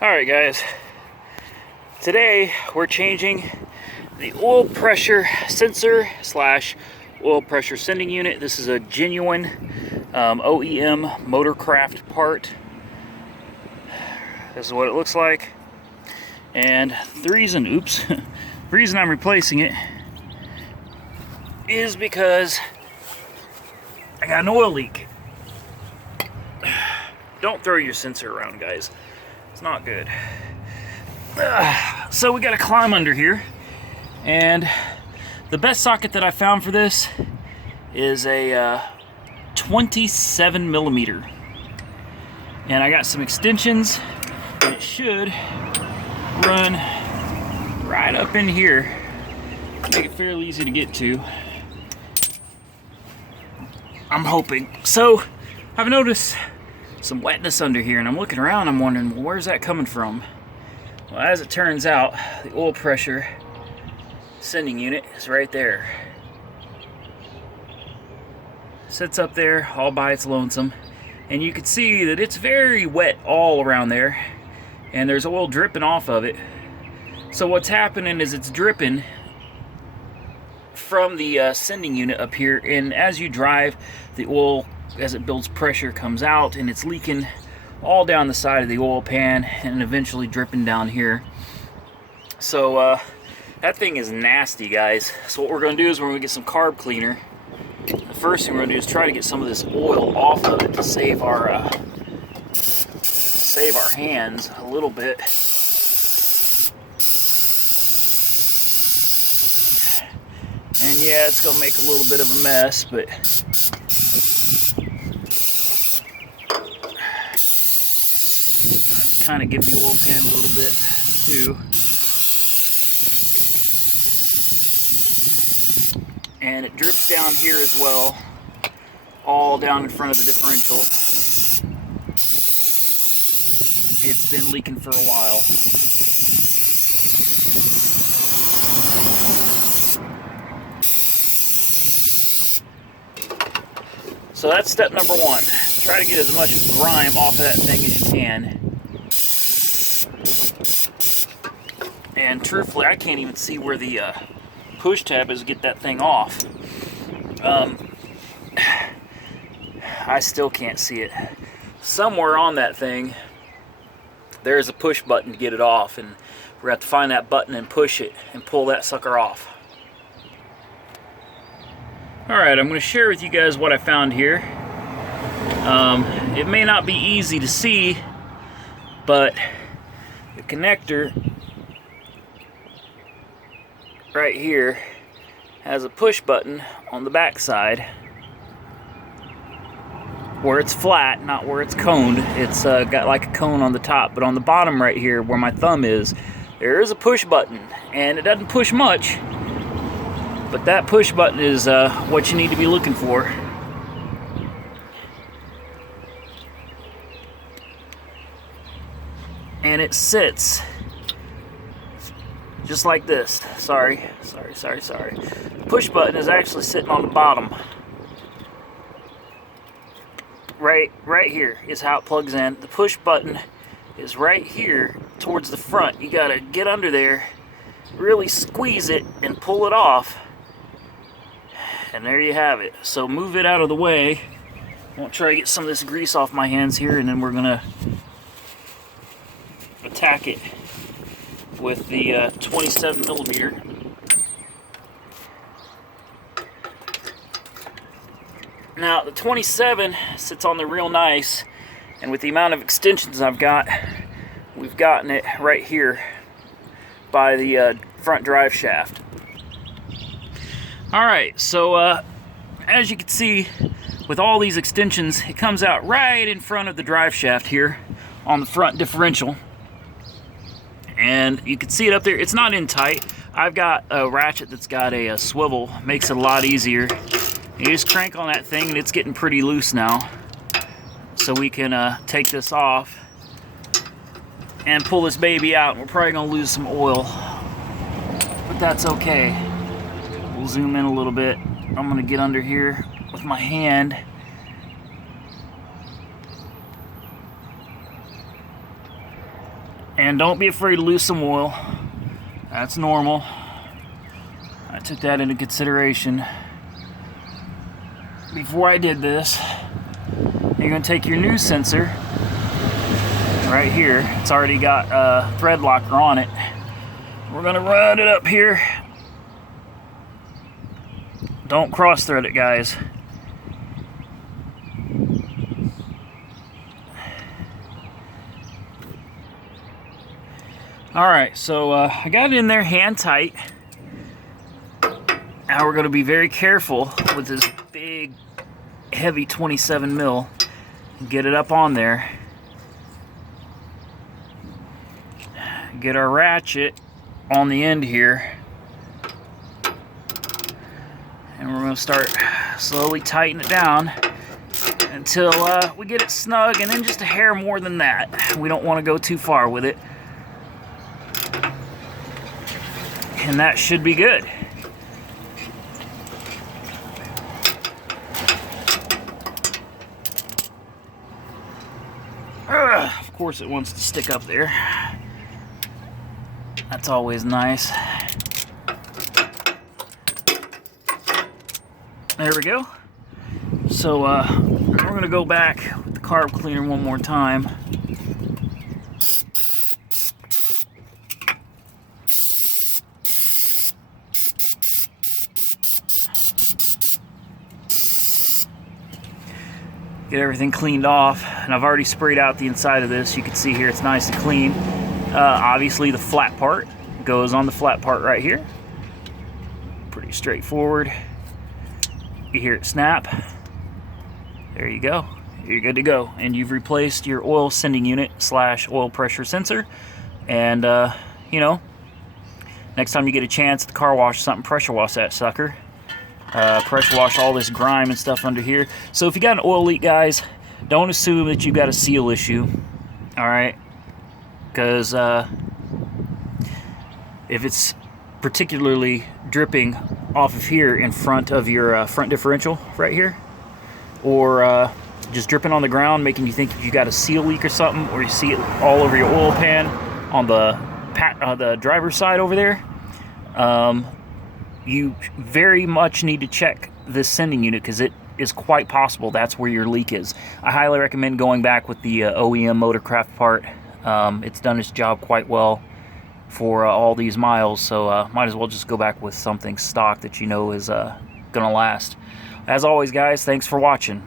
Alright guys, today we're changing the oil pressure sensor slash oil pressure sending unit. This is a genuine OEM Motorcraft part. This is what it looks like. And the reason, the reason I'm replacing it is because I got an oil leak. Don't throw your sensor around, guys. It's not good. So we got to climb under here, and the best socket that I found for this is a 27 millimeter, and I got some extensions, and it should run right up in here, make it fairly easy to get to. I'm hoping. So I've noticed some wetness under here, and I'm looking around, I'm wondering, well, where's that coming from? Well, as it turns out, the oil pressure sending unit is right there. Sits up there all by its lonesome, and you can see that it's very wet all around there, and there's oil dripping off of it. So what's happening is it's dripping from the sending unit up here, and as you drive, the oil, as it builds pressure, comes out, and it's leaking all down the side of the oil pan and eventually dripping down here. So that thing is nasty, guys. So what we're going to do is we're going to get some carb cleaner. The first thing we're going to do is try to get some of this oil off of it to save our hands a little bit. And yeah, it's going to make a little bit of a mess, but kind of give the oil pan a little bit too. And it drips down here as well, all down in front of the differential. It's been leaking for a while. So that's step number one. Try to get as much grime off of that thing as you can. And truthfully, I can't even see where the push tab is to get that thing off. I still can't see it. Somewhere on that thing, there's a push button to get it off, and we're going to have to find that button and push it and pull that sucker off. Alright, I'm going to share with you guys what I found here. It may not be easy to see, but the connector right here has a push button on the back side where it's flat, not where it's coned. It's got like a cone on the top, but on the bottom right here where my thumb is, there is a push button, and it doesn't push much, but that push button is what you need to be looking for. And it sits just like this. Sorry. Push button is actually sitting on the bottom. Right here is how it plugs in. The push button is right here towards the front. You gotta get under there, really squeeze it, and pull it off. And there you have it. So move it out of the way. I want to try to get some of this grease off my hands here, and then we're gonna attack it with the 27 millimeter. Now the 27 sits on there real nice, and with the amount of extensions I've got, we've gotten it right here by the front drive shaft. Alright, so as you can see, with all these extensions, it comes out right in front of the drive shaft here on the front differential. And you can see it up there. It's not in tight. I've got a ratchet that's got a swivel. Makes it a lot easier. You just crank on that thing, and it's getting pretty loose now. So we can take this off and pull this baby out. We're probably going to lose some oil, but that's okay. We'll zoom in a little bit. I'm going to get under here with my hand And don't be afraid to lose some oil. That's normal. I took that into consideration before I did this. You're going to take your new sensor right here. It's already got a thread locker on it. We're going to run it up here. Don't cross thread it, guys. Alright, so I got it in there hand tight. Now we're going to be very careful with this big, heavy 27 mil. Get it up on there. Get our ratchet on the end here. And we're going to start slowly tighten it down until we get it snug, and then just a hair more than that. We don't want to go too far with it. And that should be good. Of course it wants to stick up there. That's always nice. There we go. So we're going to go back with the carb cleaner one more time. Get everything cleaned off, and I've already sprayed out the inside of this. You can see here it's nice and clean. Obviously the flat part goes on the flat part right here. Pretty straightforward. You hear it snap. There you go. You're good to go. And you've replaced your oil sending unit / oil pressure sensor. And you know, next time you get a chance at the car wash or something, pressure wash that sucker. Pressure wash all this grime and stuff under here. So if you got an oil leak, guys, don't assume that you've got a seal issue. Alright? Because if it's particularly dripping off of here in front of your front differential right here, or just dripping on the ground making you think you got a seal leak or something, or you see it all over your oil pan on the driver's side over there, you very much need to check this sending unit, because it is quite possible that's where your leak is. I highly recommend going back with the OEM Motorcraft part. It's done its job quite well for all these miles, so might as well just go back with something stock that you know is gonna last. As always, guys, thanks for watching.